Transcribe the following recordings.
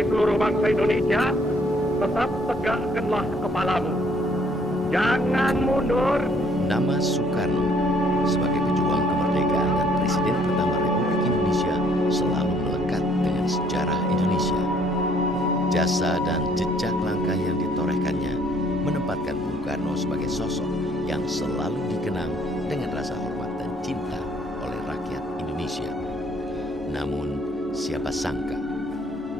Sebagai seluruh bangsa Indonesia, tetap tegakkanlah kepalamu. Jangan mundur. Nama Soekarno sebagai pejuang kemerdekaan dan Presiden pertama Republik Indonesia selalu melekat dengan sejarah Indonesia. Jasa dan jejak langkah yang ditorehkannya menempatkan Bung Karno sebagai sosok yang selalu dikenang dengan rasa hormat dan cinta oleh rakyat Indonesia. Namun, siapa sangka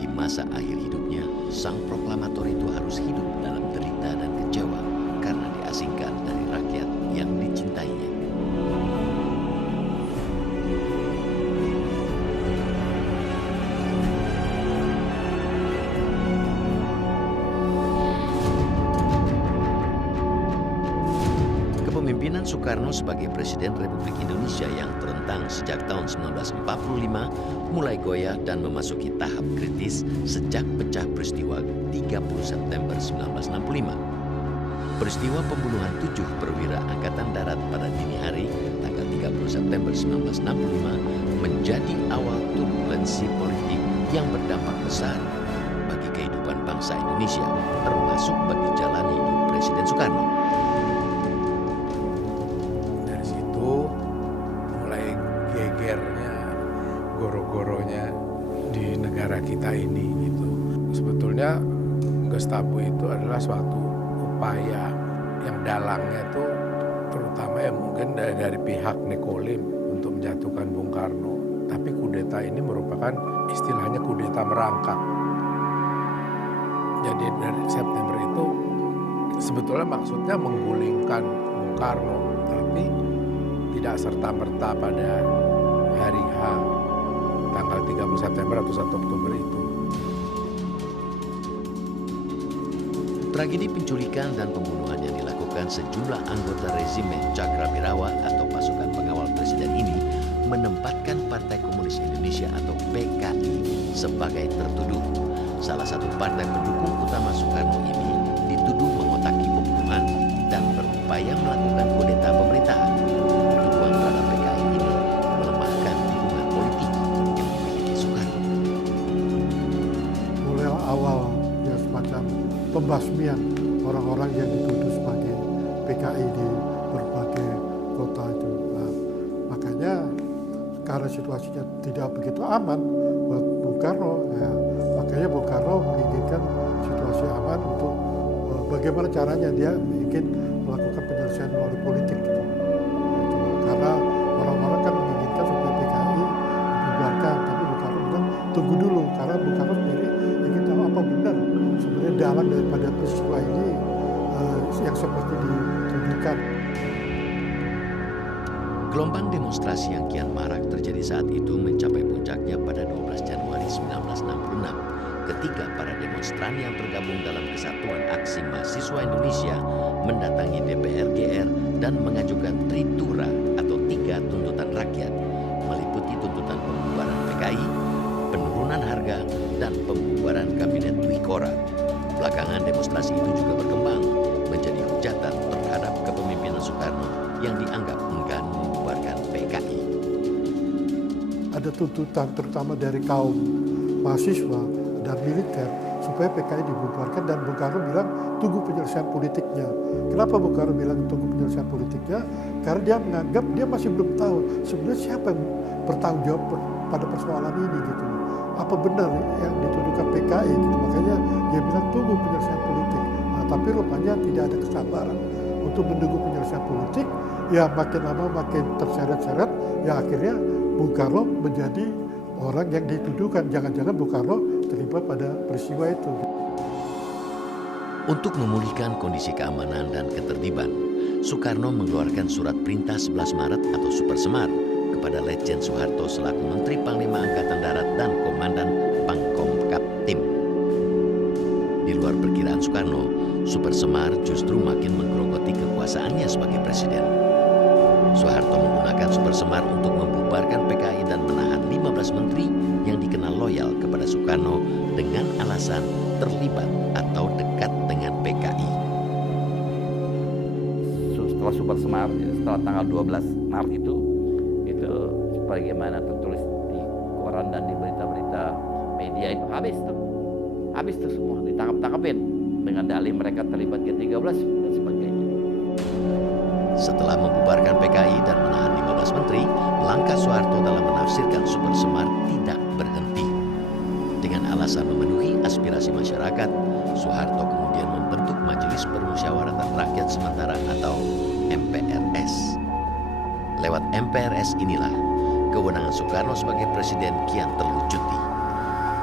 di masa akhir hidupnya, sang proklamator itu harus hidup dalam derita dan kecewa karena diasingkan dari rakyat yang dicintainya. Kepemimpinan Soekarno sebagai Presiden Republik Indonesia yang terentang sejak tahun 1945 mulai goyah dan memasuki tahap kritis sejak pecah peristiwa 30 September 1965. Peristiwa pembunuhan 7 perwira Angkatan Darat pada dini hari tanggal 30 September 1965 menjadi awal turbulensi politik yang berdampak besar bagi kehidupan bangsa Indonesia, termasuk bagi jalan hidup Presiden Soekarno. Dari situ mulai gegernya, goro-goronya di negara kita ini gitu. Sebetulnya Gestapo itu adalah suatu upaya yang dalangnya itu terutama ya mungkin dari pihak Nekolim untuk menjatuhkan Bung Karno. Tapi kudeta ini merupakan istilahnya kudeta merangkak. Jadi dari September itu sebetulnya maksudnya menggulingkan Bung Karno, tapi tidak serta-merta pada hari H tanggal 30 September atau 1 Oktober itu. Tragedi penculikan dan pembunuhan yang dilakukan sejumlah anggota rezimen Cakrawirawa atau pasukan pengawal presiden ini menempatkan Partai Komunis Indonesia atau PKI sebagai tertuduh. Salah satu partai pendukung utama Soekarno ini dituduh mengotaki pembunuhan dan berupaya melakukan kudeta pemerintahan. Tuduhan terhadap PKI ini melemahkan dukungan politik yang dimiliki Soekarno. Mulai awal ya semacam pembasmian orang-orang yang dituduh sebagai PKI di berbagai kota itu. Nah, makanya karena situasinya tidak begitu aman buat Bung Karno, ya, makanya Bung Karno menginginkan situasi aman untuk bagaimana caranya dia ingin melakukan penyelesaian melalui politik. Gitu. Karena orang-orang kan menginginkan supaya PKI dibubarkan, tapi Bung Karno bilang tunggu dulu, karena Bung Karno sendiri ingin tahu apa benar sebenarnya dalam daripada peristiwa ini yang seperti dituduhkan. Gelombang demonstrasi yang kian marak terjadi saat itu mencapai puncaknya pada 12 Januari 1966 ketika para demonstran yang tergabung dalam Kesatuan Aksi Mahasiswa Indonesia mendatangi DPR GR dan mengajukan tritura atau 3 tuntutan rakyat, meliputi tuntutan pembubaran PKI, penurunan harga, dan pembubaran Kabinet Twikora. Belakangan demonstrasi itu juga berkembang menjadi hujatan terhadap kepemimpinan Soekarno yang dianggap enggan membubarkan PKI. Ada tuntutan terutama dari kaum mahasiswa dan militer supaya PKI dibubarkan, dan Bung Karno bilang tunggu penyelesaian politiknya. Kenapa Bung Karno bilang tunggu penyelesaian politiknya? Karena dia menganggap dia masih belum tahu sebenarnya siapa yang bertanggung jawab pada persoalan ini gitu. Apa benar yang dituduhkan PKI gitu. Makanya dia bilang tunggu penyelesaian politik. Nah, tapi rupanya tidak ada kesabaran untuk menunggu penyelesaian politik. Ya makin lama makin terseret-seret. Ya akhirnya Bung Karno menjadi orang yang dituduhkan. Jangan-jangan Bung Karno terlibat pada peristiwa itu. Untuk memulihkan kondisi keamanan dan ketertiban, Soekarno mengeluarkan surat perintah 11 Maret atau Super Semar kepada Letjen Soeharto selaku Menteri Panglima Angkatan Darat dan Komandan Pangkop Tim. Di luar perkiraan Soekarno, Super Semar justru makin menggerogoti kekuasaannya sebagai presiden. Soeharto menggunakan Super Semar untuk membubarkan PKI dan menahan 15 menteri yang dikenal loyal kepada Soekarno dengan alasan terlibat atau dekat dengan PKI. Setelah Super Semar, setelah tanggal 12 Maret itu sebagaimana tertulis di koran dan di berita-berita media itu habis tuh. habis tuh semua, ditangkap-tangkapin dengan dalih mereka terlibat G13 dan sebagainya. Setelah membubarkan PKI dan menahan 15 menteri, langkah Soeharto dalam menafsirkan Super Semar tidak berhenti. Dengan alasan memenuhi aspirasi masyarakat, Soeharto kemudian membentuk Majelis Permusyawaratan Rakyat Sementara atau MPRS. Lewat MPRS inilah, kewenangan Soekarno sebagai presiden kian terlucuti.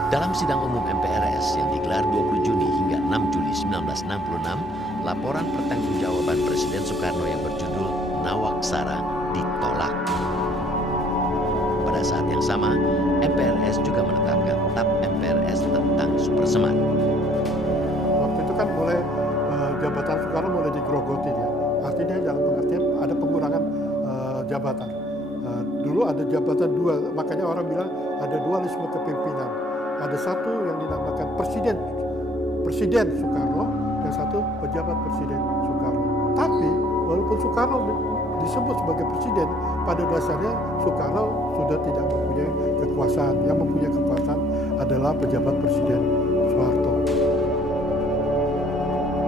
Dalam sidang umum MPRS yang digelar 20 Juni hingga 6 Juli 1966, laporan pertanggungjawaban Presiden Soekarno yang berjudul Nawaksara ditolak. Pada saat yang sama, MPRS juga menetapkan TAP MPRS tentang Super Semar. Waktu itu kan mulai jabatan Soekarno mulai digerogoti ya. Artinya dalam pengertian ada pengurangan jabatan. Dulu ada jabatan dua, makanya orang bilang ada dualisme kepemimpinan. Ada satu yang dinamakan Presiden Soekarno, dan satu pejabat Presiden Soekarno. Tapi walaupun Soekarno disebut sebagai presiden, pada dasarnya Soekarno sudah tidak mempunyai kekuasaan. Yang mempunyai kekuasaan adalah pejabat Presiden Soeharto.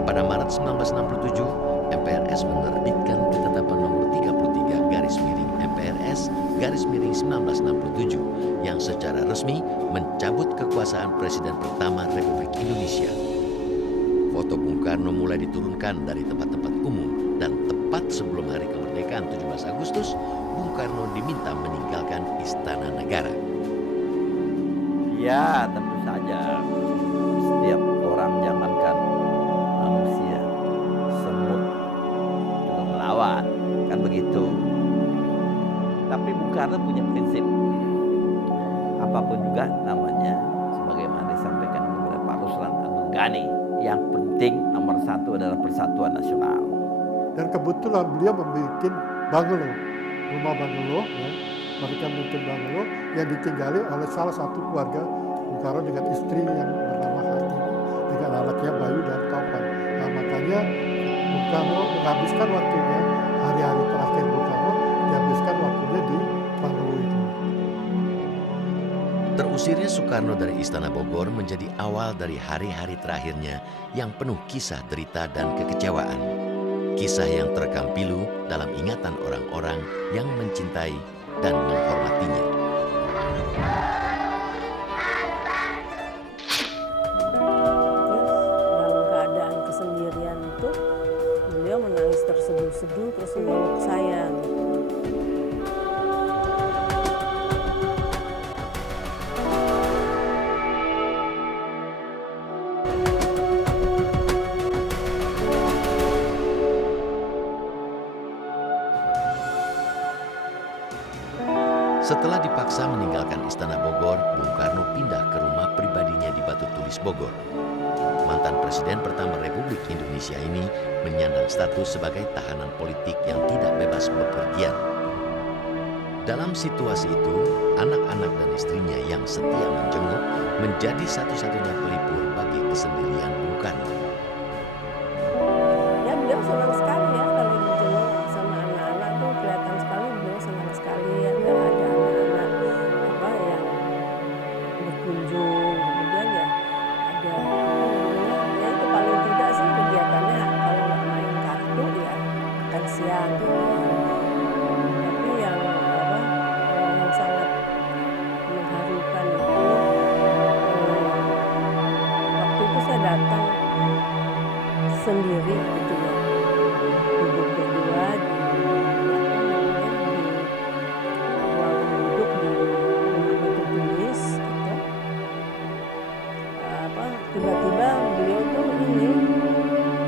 Pada Maret 1967, MPRS menerbitkan Ketetapan Nomor 33 MPRS/1967 yang secara resmi mencabut kekuasaan Presiden pertama Republik Indonesia. Foto Bung Karno mulai diturunkan dari tempat-tempat umum dan tepat sebelum hari kemerdekaan 17 Agustus, Bung Karno diminta meninggalkan Istana Negara. Ya, tentu saja setiap orang jangankan manusia, semut juga melawan, kan begitu. Tapi Bung Karno punya prinsip, apapun juga namanya, sebagaimana disampaikan oleh Pak Ruslan Abdul Ghani, yang penting nomor satu adalah persatuan nasional. Dan kebetulan beliau membuat bungalow, rumah bungalow, ya. Mereka membuat bungalow yang ditinggali oleh salah satu keluarga Bung Karno dengan istri yang bernama Hartini, dengan anaknya Bayu dan Taufan. Nah, makanya Bung Karno menghabiskan waktunya, hari-hari terakhir Bung Karno dihabiskan waktunya di bungalow itu. Terusirnya Soekarno dari Istana Bogor menjadi awal dari hari-hari terakhirnya yang penuh kisah derita dan kekecewaan. Kisah yang terekam pilu dalam ingatan orang-orang yang mencintai dan menghormatinya. Dalam keadaan kesendirian itu, beliau menangis terseduh-seduh terus meluk saya. Setelah dipaksa meninggalkan Istana Bogor, Bung Karno pindah ke rumah pribadinya di Batu Tulis Bogor. Mantan Presiden pertama Republik Indonesia ini menyandang status sebagai tahanan politik yang tidak bebas bepergian. Dalam situasi itu, anak-anak dan istrinya yang setia menjenguk menjadi satu-satunya pelipur bagi kesendirian Bung Karno. Ya beliau senang sekali ya kalau dijenguk sama anak-anak tuh kelihatan sekali beliau senang sekali ya kalau ada anak-anak apa yang berkunjung kemudian ya ada ya itu paling tidak sih kegiatannya kalau nggak main kartu ya makan siang gitu. Tapi yang apa yang sangat mengharukan itu waktu itu saya datang sendiri gitu ya, duduk berdua di ruang duduk di rumah Batu Tulis gitu. Tiba-tiba beliau tuh ini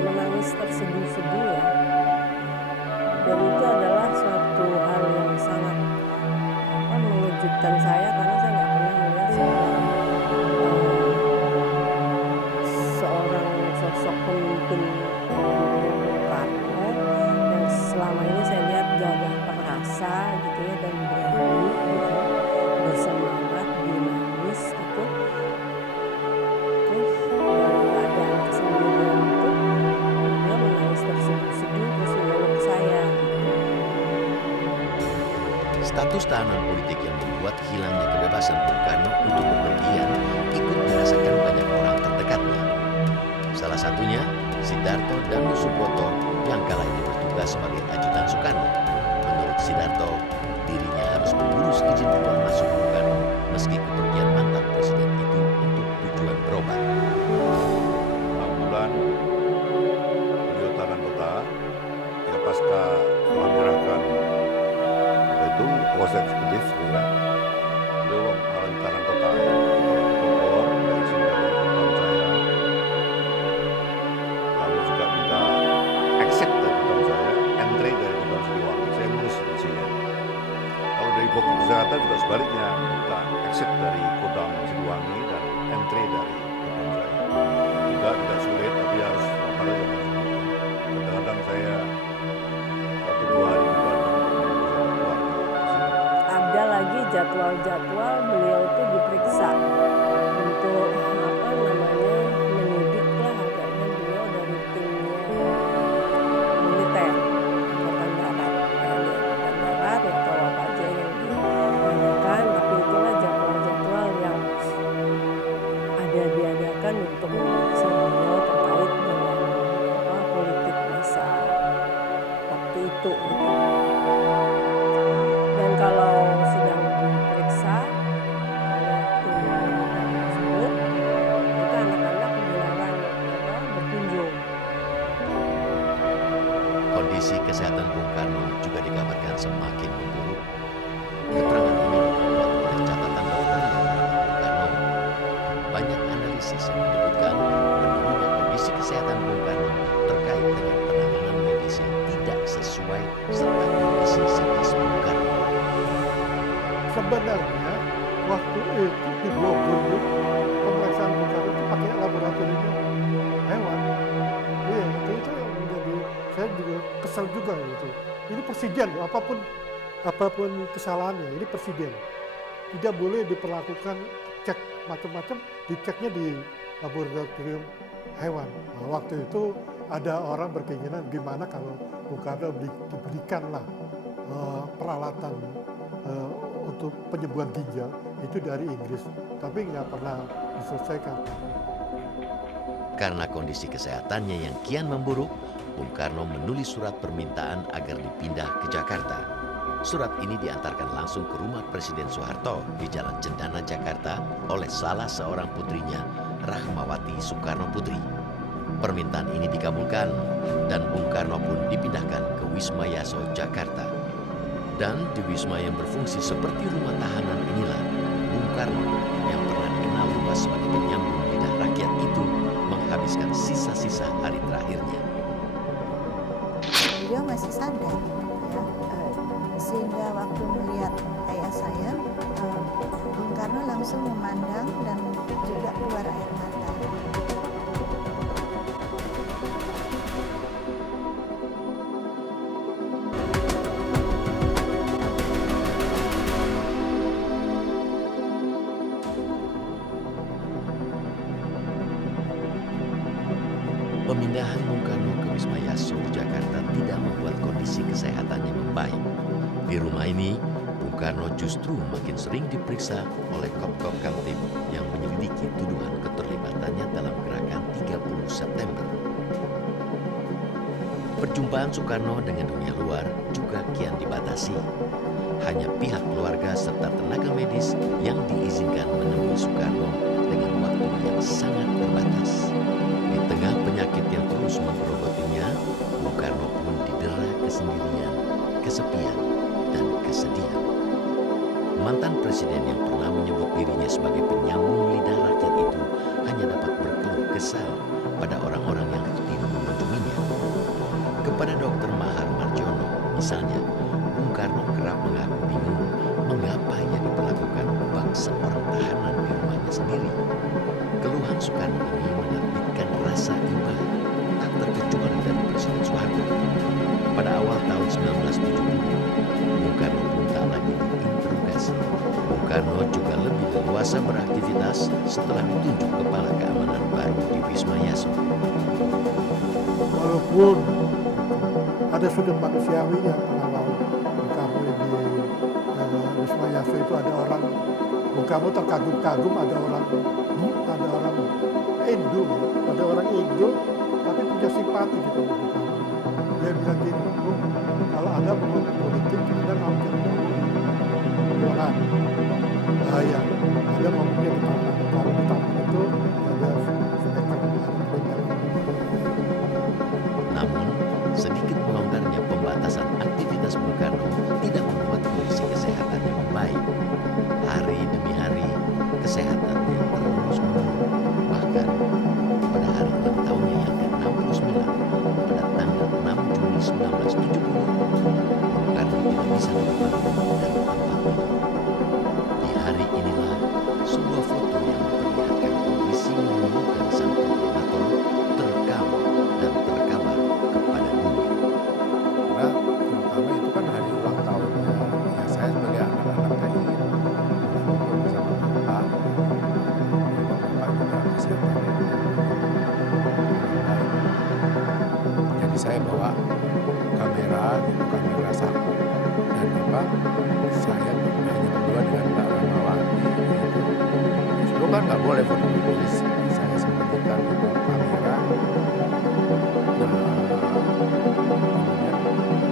menangis terseduh-seduh ya, dan itu adalah suatu hal yang sangat mengejutkan saya karena saya nggak pernah melihat seorang sosok pemimpin Bung Karno yang selama ini saya lihat gagah perkasa gitu ya dan berani gitu, bersemangat, dinamis gitu. Terus dalam keadaan kesendirian itu dia menangis terseduh-seduh terus meluk saya gitu. Status tahanan politik yang membuat hilangnya kebebasan Bung Karno untuk bepergian ikut dirasakan banyak orang terdekat. exit dari Kodam Sidowangi dan entry dari Kodam Jaya. Tidak sulit, tapi harus sabar aja. Kadang-kadang saya 1-2 hari di Bandung keluar ke sini. Ada lagi jadwal-jadwal beliau tuh diperiksa untuk apa namanya menyidik lah, agaknya beliau dari timnya militer Angkatan Darat, TNI Angkatan Darat, nggak tahu apa aja yang diadakan, tapi itulah jadwal-jadwal yang diadakan untuk memeriksa beliau terkait dengan politik masa waktu itu gitu. Dan kalau sedang diperiksa oleh tim militer tersebut, kita anak-anak dilarang berkunjung. Kondisi kesehatan Bung Karno juga dikabarkan semakin memburuk. Keterangan ini diperkuat oleh catatan dokter yang merawat Bung Karno. Banyak analisis yang menyebutkan menurunnya kondisi kesehatan Bung Karno terkait dengan penanganan medis yang tidak sesuai serta kondisi psikis Bung Karno. Sebenarnya waktu itu di Bogor pemeriksaan Bung Karno itu pakai laboratorium hewan. Iya, itu menjadi, saya juga kesal juga gitu. Ini presiden, apapun kesalahannya, ini presiden. Tidak boleh diperlakukan cek macam-macam, diceknya di laboratorium hewan. Nah, waktu itu ada orang berkeinginan gimana kalau Bung Karno diberikanlah peralatan untuk penyembuhan ginjal itu dari Inggris, tapi nggak pernah diselesaikan. Karena kondisi kesehatannya yang kian memburuk, Bung Karno menulis surat permintaan agar dipindah ke Jakarta. Surat ini diantarkan langsung ke rumah Presiden Soeharto di Jalan Cendana, Jakarta oleh salah seorang putrinya, Rahmawati Soekarno Putri. Permintaan ini dikabulkan dan Bung Karno pun dipindahkan ke Wisma Yaso, Jakarta. Dan di wisma yang berfungsi seperti rumah tahanan inilah, Bung Karno yang pernah dikenal luas sebagai penyambung lidah rakyat itu menghabiskan sisa-sisa hari terakhirnya. Beliau masih sadar, ya, sehingga waktu melihat ayah saya, Bung Karno langsung memandang dan juga keluar air mata. Pemindahan Bung Karno ke Wisma Yaso di Jakarta tidak membuat kondisi kesehatannya membaik. Di rumah ini, Bung Karno justru makin sering diperiksa oleh Kop-Kop Kamtib yang menyelidiki tuduhan keterlibatannya dalam gerakan 30 September. Perjumpaan Soekarno dengan dunia luar juga kian dibatasi. Hanya pihak keluarga serta tenaga medis yang diizinkan menemui Soekarno dengan waktu yang sangat terbatas. Di tengah penyakit yang terus menggerogotinya, Bung Karno pun didera kesendirian, kesepian, dan kesedihan. Mantan presiden yang pernah menyebut dirinya sebagai penyambung lidah rakyat itu hanya dapat berkeluh kesah pada orang-orang yang rutin mengunjunginya. Kepada Dr. Mahar Marjono, misalnya, Bung Karno kerap mengaku bingung mengapa ia diperlakukan bak seorang tahanan di rumahnya sendiri. Keluhan Soekarno ini menerbitkan rasa iba tak terkecuali dari Presiden Soeharto. Pada awal tahun 1970, Bung Karno pun tak lagi diinterogasi. Bung Karno juga lebih leluasa beraktivitas setelah ditunjuk kepala keamanan baru di Wisma Yaso. Walaupun ada sudut manusiawinya pengawal Bung Karno di Wisma Yaso itu, ada orang Bung Karno terkagum-kagum, ada orang Indo, ada orang Indo tapi punya simpati gitu Bung Karno. Dia bilang gini, Bung, kalau ada pemimpin politik Anda mampir di ruangan, bahaya. Anda mampirnya di taman. Kalau di taman itu ada spektakuler. Namun, sedikit melonggarnya pembatasan aktivitas Bung Karno tidak membuat kondisi kesehatannya membaik. Hari demi hari, kesehatannya terus menurun. Bahkan, pada hari ulang tahunnya yang ke-69, pada tanggal 6 Juni 1970, Bung Karno tidak bisa dari panggung dan tempat. Di hari inilah boleh foto dulu. Saya sembunyikan itu kamera.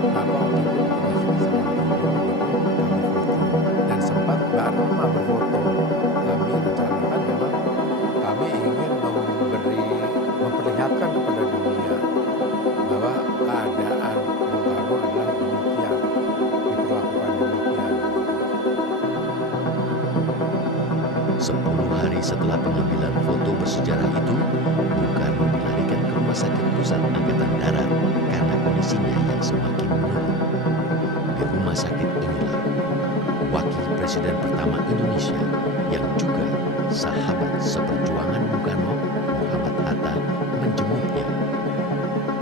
Bapak waktu itu dan sempat Barma berfoto. Kami rencanakan memang kami ingin memperlihatkan kepada dunia bahwa keadaan Bung Karno adalah demikian, diperlakukan demikian. 10 hari setelah pengambilan foto bersejarah itu, Bung Karno dilarikan ke Rumah Sakit Pusat Angkatan Darat karena kondisinya yang semakin menurun. Di rumah sakit inilah, Wakil Presiden pertama Indonesia yang juga sahabat seperjuangan Bung Karno, Muhammad Hatta, menjenguknya.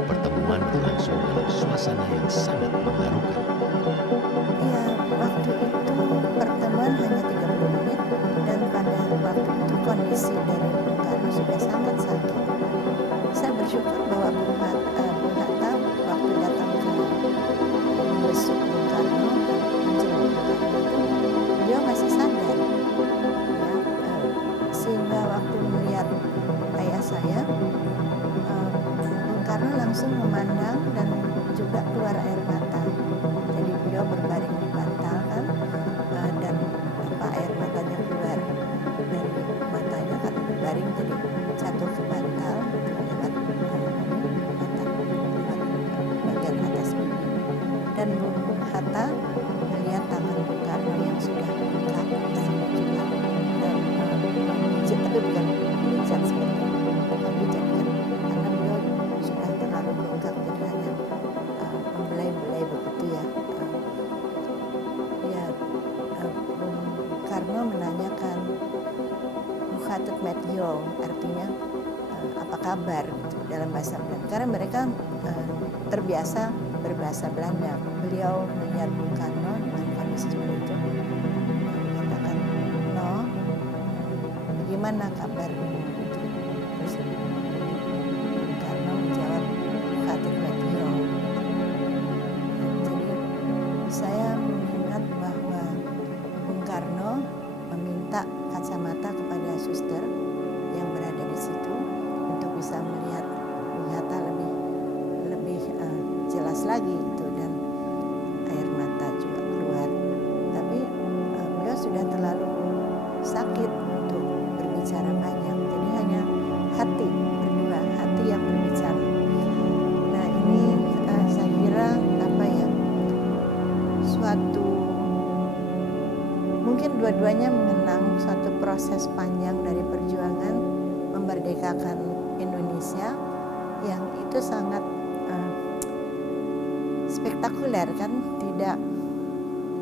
Pertemuan berlangsung dalam suasana yang sangat mengharukan. Ya, waktu itu pertemuan hanya 30 menit dan pada waktu itu kondisi dari Bung Karno sudah sangat sakit. Saya bersyukur bahwa Bung Hatta waktu datang ke membesuk Bung Karno, menjenguk Bung Karno itu, beliau masih sadar. Ya, sehingga waktu melihat ayah saya, Bung Karno langsung memandang dan juga keluar air mata. Jadi beliau berbaring di bantal kan, dan air matanya keluar dari matanya karena berbaring, jadi jatuh ke bantal lewat mata, lewat bagian atas pipi. Dan Bung Hatta melihat tangan Bung Karno yang sudah bengkak di sini juga, dan pijat, tapi bukan pijat seperti bukan pijat kan, karena beliau sudah terlalu bengkak, jadi hanya membelai-belai begitu ya. Bung Karno menanyakan Mukhatut Metyo, artinya apa kabar gitu, dalam bahasa Belanda, karena mereka terbiasa berbahasa Belanda. Beliau melihat Bung Karno dengan kondisi seperti itu, mengatakan, "No, bagaimana kabar?" Gitu. Terus Bung Karno menjawab, Mukhatut Metyo. Jadi saya mengingat bahwa Bung Karno meminta kacamata kepada suster yang berada di situ untuk bisa melihat Bung Hatta lebih jelas lagi itu, dan air mata juga keluar. Tapi beliau sudah terlalu sakit untuk berbicara banyak, jadi hanya hati berdua, hati yang berbicara. Nah ini saya kira suatu, mungkin dua-duanya mengenang suatu proses panjang dari perjuangan memerdekakan Indonesia yang itu sangat spektakuler kan,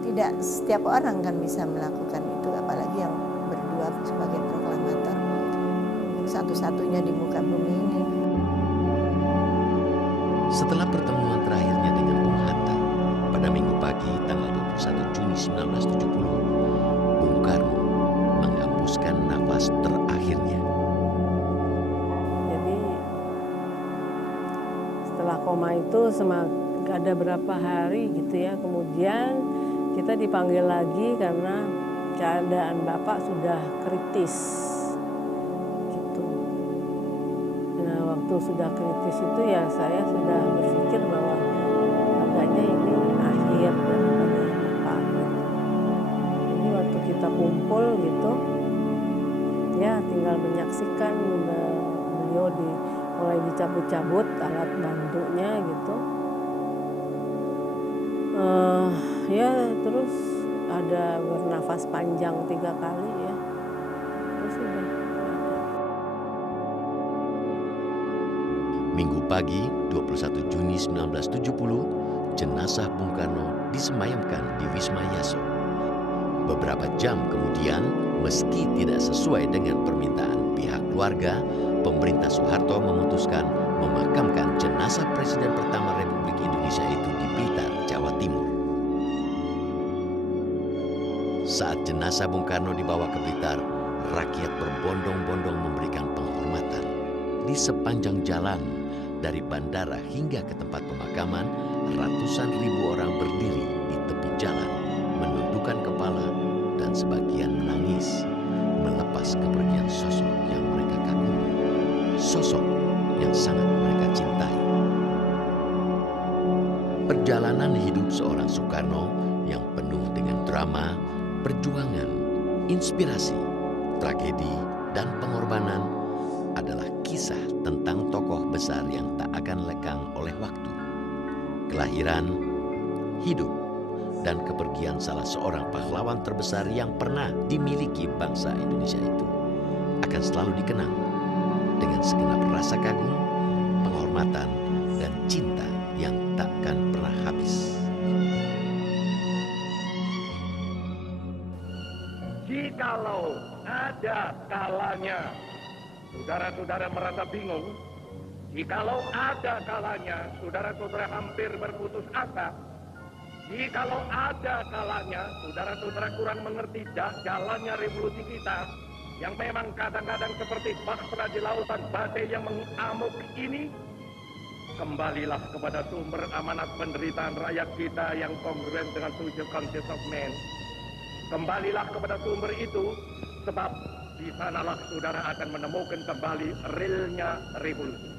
tidak setiap orang kan bisa melakukan itu, apalagi yang berdua sebagai proklamator, satu-satunya di muka bumi ini. Setelah pertemuan terakhirnya dengan Bung Hatta pada Minggu pagi tanggal 21 Juni 1970, Bung Karno menghembuskan nafas terakhirnya. Jadi setelah koma itu ada berapa hari gitu ya, kemudian kita dipanggil lagi karena keadaan Bapak sudah kritis gitu. Nah waktu sudah kritis itu ya saya sudah berpikir bahwa agaknya ini akhir daripada Bapak gitu. Jadi waktu kita kumpul gitu ya tinggal menyaksikan beliau mulai dicabut-cabut alat bantunya gitu. Ya terus ada bernafas panjang 3 kali ya, terus sudah. Minggu pagi 21 Juni 1970, jenazah Bung Karno disemayamkan di Wisma Yaso. Beberapa jam kemudian, meski tidak sesuai dengan permintaan pihak keluarga, pemerintah Soeharto memutuskan memakamkan jenazah Presiden pertama Republik Indonesia itu di Blitar, Jawa Timur. Saat jenazah Bung Karno dibawa ke Blitar, rakyat berbondong-bondong memberikan penghormatan. Di sepanjang jalan, dari bandara hingga ke tempat pemakaman, ratusan ribu orang berdiri di tepi jalan, menundukkan kepala dan sebagian menangis, melepas atas kepergian sosok yang mereka kagumi, sosok yang sangat mereka cintai. Perjalanan hidup seorang Soekarno yang penuh dengan drama, perjuangan, inspirasi, tragedi, dan pengorbanan adalah kisah tentang tokoh besar yang tak akan lekang oleh waktu. Kelahiran, hidup, dan kepergian salah seorang pahlawan terbesar yang pernah dimiliki bangsa Indonesia itu akan selalu dikenang dengan segenap rasa kagum, penghormatan, dan cinta yang takkan pernah habis. Jikalau ada kalanya saudara-saudara merasa bingung, jikalau ada kalanya saudara-saudara hampir berputus asa, jikalau ada kalanya saudara-saudara kurang mengerti jalannya revolusi kita yang memang kadang-kadang seperti bahtera di lautan badai yang mengamuk ini, kembalilah kepada sumber amanat penderitaan rakyat kita yang kongruent dengan social conscience of man. Kembalilah kepada sumber itu, sebab di sanalah saudara akan menemukan kembali realnya revolusi.